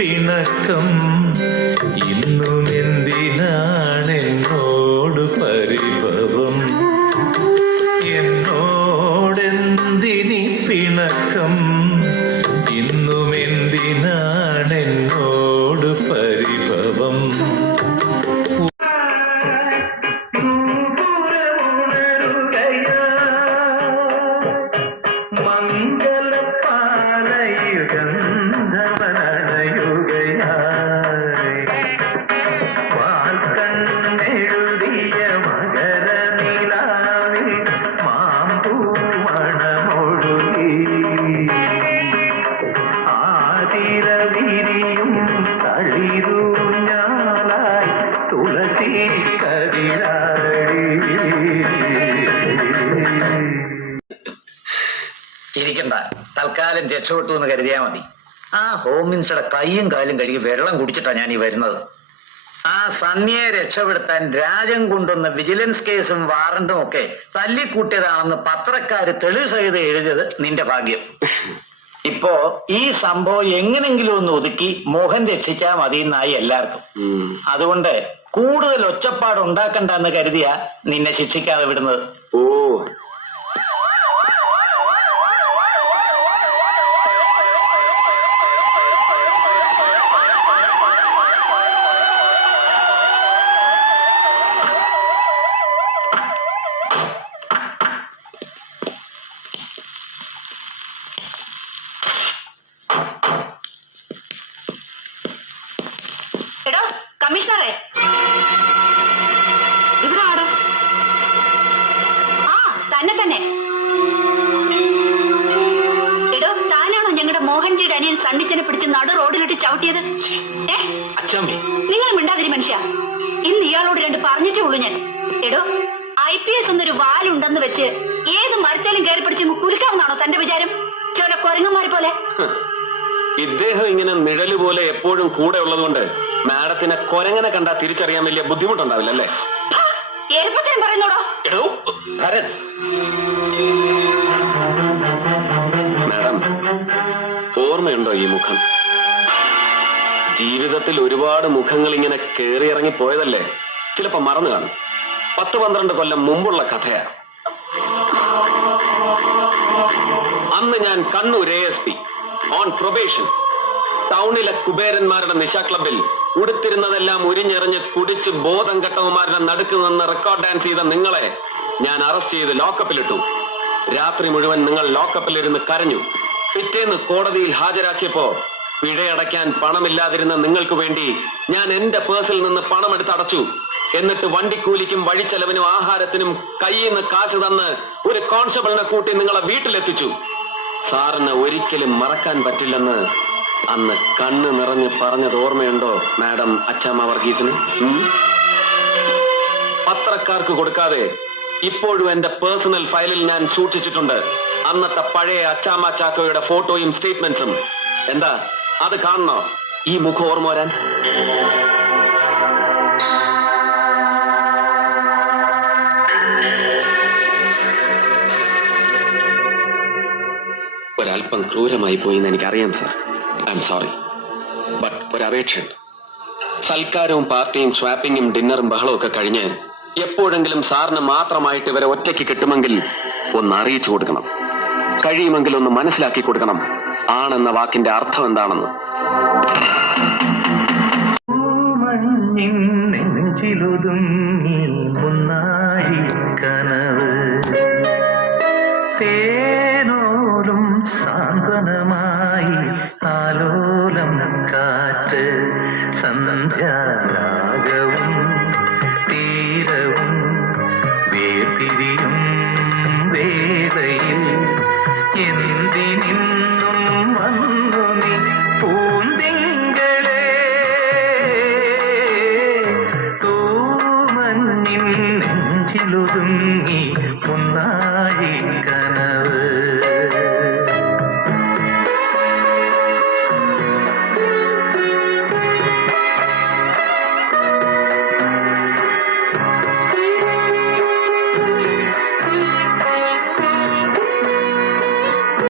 പിണക്കം ഇന്നും എന്തിനാണെന്നോട് പരിഭവം എന്നോടെന്തിനി പിണക്കം ഇന്നും എന്തിനാണെന്നോട് പരിഭവം ചിരിക്കണ്ട, തൽക്കാലം രക്ഷപ്പെട്ടു എന്ന് കരുതിയാ മതി. ആ ഹോം മിനിസ്റ്ററുടെ കൈയും കാലും കഴുകി വെള്ളം കുടിച്ചിട്ടാ ഞാൻ ഈ വരുന്നത്. ആ സന്യയെ രക്ഷപ്പെടുത്താൻ രാജൻ കൊണ്ടുവന്ന വിജിലൻസ് കേസും വാറണ്ടും ഒക്കെ തല്ലിക്കൂട്ടിയതാണെന്ന് പത്രക്കാര് തെളിവ് സഹിതം എഴുതിയത് നിന്റെ ഭാഗ്യം. ഇപ്പോ ഈ സംഭവം എങ്ങനെങ്കിലും ഒന്ന് ഒതുക്കി മോഹൻ രക്ഷിച്ചാൽ മതി എന്നായി എല്ലാവർക്കും. അതുകൊണ്ട് കൂടുതൽ ഒച്ചപ്പാട് ഉണ്ടാക്കണ്ടെന്ന് കരുതിയാ നിന്നെ ശിക്ഷിക്കാതെ വിടുന്നത്. ഓ, കമ്മീഷണറെ, ഇവിടാടോ. ആ തന്നെ തന്നെ. എടോ, താനാണോ ഞങ്ങളുടെ മോഹൻജിയുടെ അനിയൻ സണ്ണിച്ചനെ പിടിച്ച് നടു റോഡിലിട്ട് ചവിട്ടിയത്? നിങ്ങൾ മിണ്ടാതിരി മനുഷ്യ. ഇന്ന് ഇയാളോട് രണ്ട് പറഞ്ഞിട്ടേ ഉള്ളൂ ഞാൻ. എടോ, IPS എന്നൊരു വാലുണ്ടെന്ന് വെച്ച് ഏത് മരത്തേലും കയറി പിടിച്ച് കുലുക്കാമെന്നാണോ തന്റെ വിചാരം? ചോല കൊരങ്ങന്മാരെ പോലെ. ഇദ്ദേഹം ഇങ്ങനെ നിഴല് പോലെ എപ്പോഴും കൂടെ ഉള്ളതുകൊണ്ട് മാഡത്തിനെ കൊരങ്ങനെ കണ്ടാ തിരിച്ചറിയാൻ വലിയ ബുദ്ധിമുട്ടുണ്ടാവില്ല അല്ലേ? എളുപ്പത്തിനും പറയുന്നോടോ. മാഡം, ഓർമ്മയുണ്ടോ ഈ മുഖം? ജീവിതത്തിൽ ഒരുപാട് മുഖങ്ങൾ ഇങ്ങനെ കേറി ഇറങ്ങി പോയതല്ലേ, ചിലപ്പോ മറന്നു കാണും. 10-12 കൊല്ലം മുമ്പുള്ള കഥയാ. അന്ന് ഞാൻ കണ്ണൂർ ASP ഓൺ പ്രൊബേഷൻ ടൗണിലെ കുബേരന്മാരുടെ നിശാ ക്ലബിൽ ഉടുത്തിരുന്നതെല്ലാം ഉരിഞ്ഞെറിഞ്ഞ് കുടിച്ച് ബോധം കെട്ടവന്മാരുടെ നടുക്ക് നിന്ന് റെക്കോർഡ് ഡാൻസ് ചെയ്ത നിങ്ങളെ ഞാൻ അറസ്റ്റ് ചെയ്ത് ലോക്കപ്പിലിട്ടു. രാത്രി മുഴുവൻ നിങ്ങൾ ലോക്കപ്പിലിരുന്ന് കരഞ്ഞു. പിറ്റേന്ന് കോടതിയിൽ ഹാജരാക്കിയപ്പോ പിഴയടയ്ക്കാൻ പണമില്ലാതിരുന്ന നിങ്ങൾക്ക് വേണ്ടി ഞാൻ എന്റെ പേഴ്സിൽ നിന്ന് പണമെടുത്ത് അടച്ചു. എന്നിട്ട് വണ്ടിക്കൂലിക്കും വഴിച്ചെലവിനും ആഹാരത്തിനും കയ്യിൽ നിന്ന് കാശ് തന്ന് ഒരു കോൺസ്റ്റബിളിനെ കൂട്ടി നിങ്ങളെ വീട്ടിലെത്തിച്ചു. സാറിന് ഒരിക്കലും മറക്കാൻ പറ്റില്ലെന്ന് അന്ന് കണ്ണ് നിറഞ്ഞ് പറഞ്ഞത് ഓർമ്മയുണ്ടോ മാഡം അച്ചാമ്മ വർഗീസിന്? പത്രക്കാർക്ക് കൊടുക്കാതെ ഇപ്പോഴും എന്റെ പേഴ്സണൽ ഫയലിൽ ഞാൻ സൂക്ഷിച്ചിട്ടുണ്ട് അന്നത്തെ പഴയ അച്ചാമ്മ ചാക്കോയുടെ ഫോട്ടോയും സ്റ്റേറ്റ്മെന്റ്സും. എന്താ അത് കാണണോ ഈ മുഖം ഓർമ്മ വരാൻ? ഒരല്പം ക്രൂരമായി പോയിന്ന് എനിക്കറിയാം sir, I am sorry. But ഒരപേക്ഷയുണ്ട്. സൽക്കാരവും പാർട്ടിയും സ്വാപ്പിങ്ങും ഡിന്നറും ബഹളവും ഒക്കെ കഴിഞ്ഞ് എപ്പോഴെങ്കിലും സാറിന് മാത്രമായിട്ട് ഇവരെ ഒറ്റയ്ക്ക് കിട്ടുമെങ്കിൽ ഒന്ന് അറിയിച്ചു കൊടുക്കണം. കഴിയുമെങ്കിൽ ഒന്ന് മനസ്സിലാക്കി കൊടുക്കണം ആണെന്ന വാക്കിന്റെ അർത്ഥം എന്താണെന്ന്. സാന്ത്വനമായി ആലോലം കാറ്റ് സന്ധ്യാരാഗവും തീരവും മുന്നാഴി